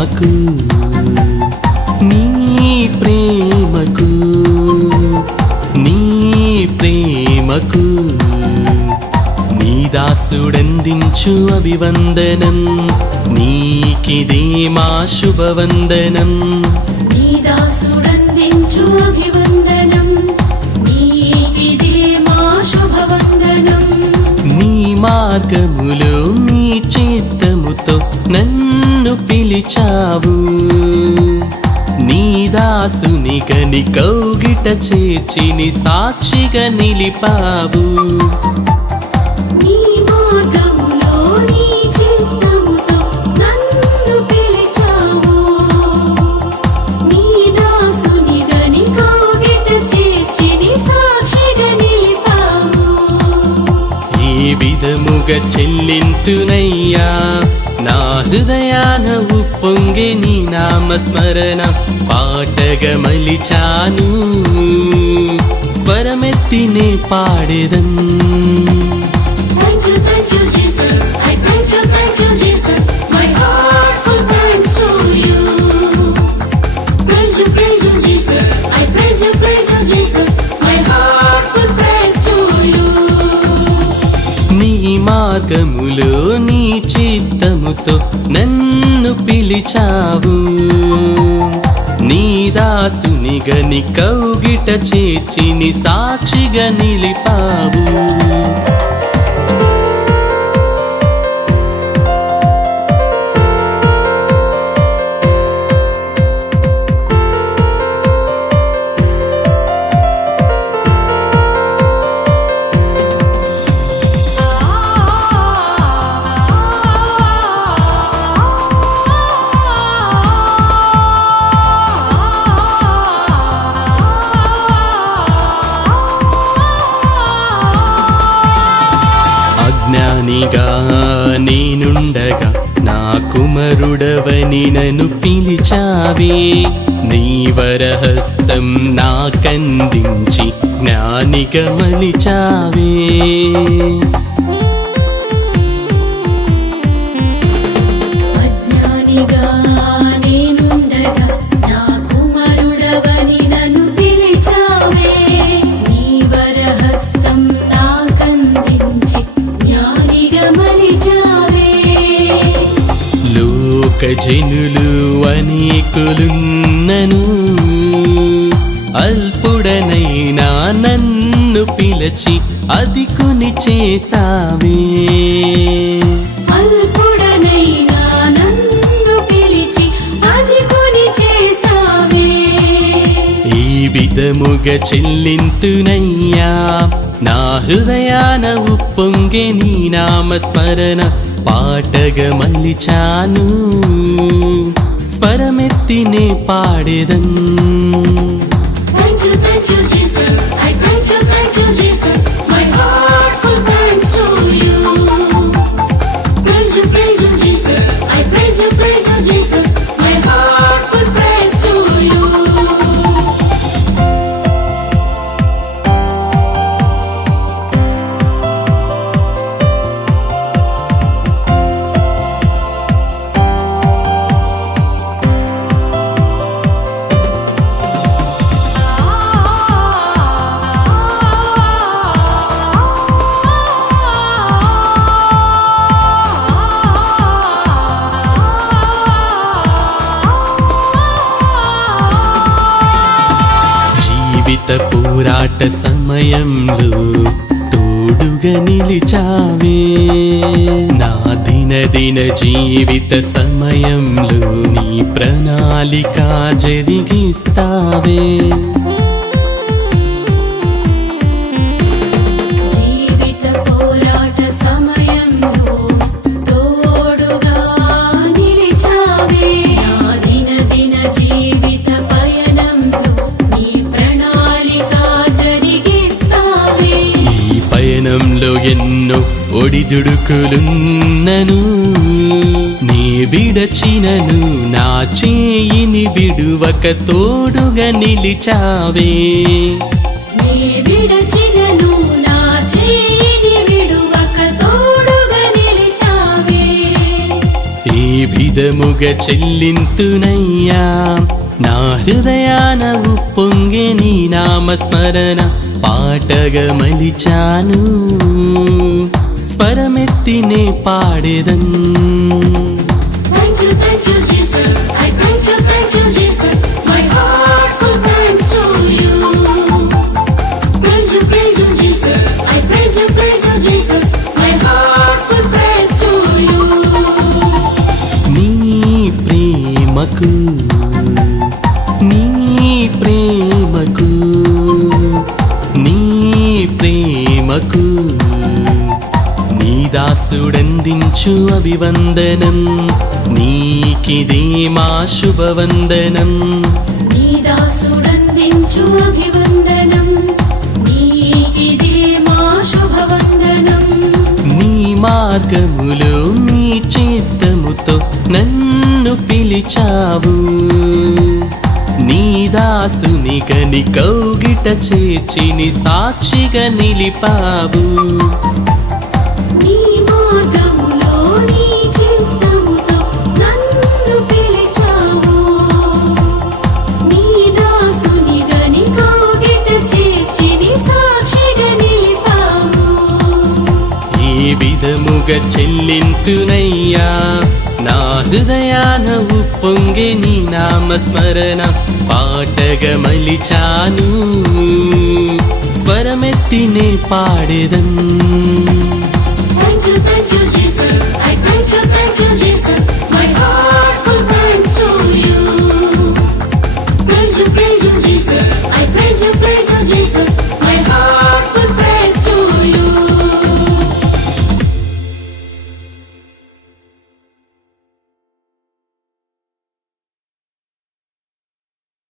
ప్రేమకు నీ ప్రేమకు నీ ప్రేమకు నీ దాసుడందించు అభివందనం నీకిదే మా శుభవందనం నీ దాసుడందించు అభివందనం నీకిదే మా శుభవందనం నీ మార్గములో నీ చిత్తముతో నన్ను పిలిచావు నీ దాసునిగా నీ కౌగిట చేర్చి నీ సాక్షిగా నిలిపావు నీ మార్గములో నీ చిత్తముతో నన్ను పిలిచావు నీ దాసునిగా నీ కౌగిట చేర్చి నీ సాక్షిగా నిలిపావు ఈ విధముగా చెల్లింతునయ్యా నా హృదయాన ఉప్పొంగే నీ నామస్మరణ పాటగా మలిచాను స్వరమెత్తినే పాడేదన్ Thank you, Jesus. I thank you, Jesus. My heart full praise to you. Praise you, Jesus. I praise you, Jesus. My heart full praise to you. నీ మార్గములో నీ చిత్తముతో నన్ను పిలిచావు నీ దాసునిగా నీ కౌగిట చేర్చి నీ సాక్షిగా నిలిపావు అజ్ఞానిగా నేనుండగా నా కుమారుడవని నన్ను పిలిచావే నీ వరహస్తం నాకందించి జ్ఞానిగా మలిచావే అజ్ఞానిగా నేనుండగా నా కుమారుడవని నన్ను పిలిచావే నీ వరహస్తం నాకందించి జ్ఞానిగా మలిచావే లోక జనులు అనేకులున్నను అల్పుడనైనా నన్ను పిలిచి అధికుని చేసావే అల్పుడనైనా నన్ను పిలిచి అధికుని చేసావే ఈ విధముగా చెల్లింతునయ్యా నా హృదయాన ఉప్పొంగే నీ నామస్మరణ పాటగా మలిచాను స్వరమెత్తినే పాడేదన్ Thank you, Jesus. I thank you, Jesus. My heart full praise to you. Praise you, Jesus. I praise you, Jesus. My heart full praise to you. జీవిత పోరాట సమయంలో తోడుగా నిలిచావే నా దిన జీవిత సమయంలో నీ ప్రణాళిక జరిగిస్తావే జీవిత పోరాట సమయంలో తోడుగా నిలిచావే నా దిన జీవిత పయనంలో నీ ప్రణాళిక జరిగిస్తావే ఈ పయనంలో ఎన్నో ఒడిదుడుకులున్నను నీ విడచినను నా చేయిని విడువక తోడుగా నిలిచావే నీ విడచినను నా చేయిని విడువక తోడుగా నిలిచావే ఈ విధముగా చెల్లింతునయ్యా నా హృదయాన ఉప్పొంగే నీ నామస్మరణ పాటగా మలిచాను స్వరమెత్తినే పాడేదన్ Thank you, Jesus. I thank you, Jesus. My heart full thanks to you. Praise you, Jesus. I praise you, Jesus. My heart full praise to you. నీ ప్రేమకు నీ ప్రేమకు నీ ప్రేమకు నీ దాసుడందించు అభివందనం నీకిదే మా శుభవందనం నీ దాసుడందించు అభివందనం నీకిదే మా శుభవందనం నీ మార్గములో నీ చిత్తముతో నన్ను పిలిచావు నీ దాసునిగా నీ కౌగిట చేర్చి నీ సాక్షిగా నిలిపావు నీ మార్గములో నీ చిత్తముతో నన్ను పిలిచావు నీ దాసునిగా నీ కౌగిట చేర్చి నీ సాక్షిగా నిలిపావు ఈ విధముగా చెల్లింతునయ్యా నా హృదయాన ఉప్పొంగే నీ నామస్మరణ పాటగా మలిచాను స్వరమెత్తినే పాడేదన్ Thank you, Jesus. I thank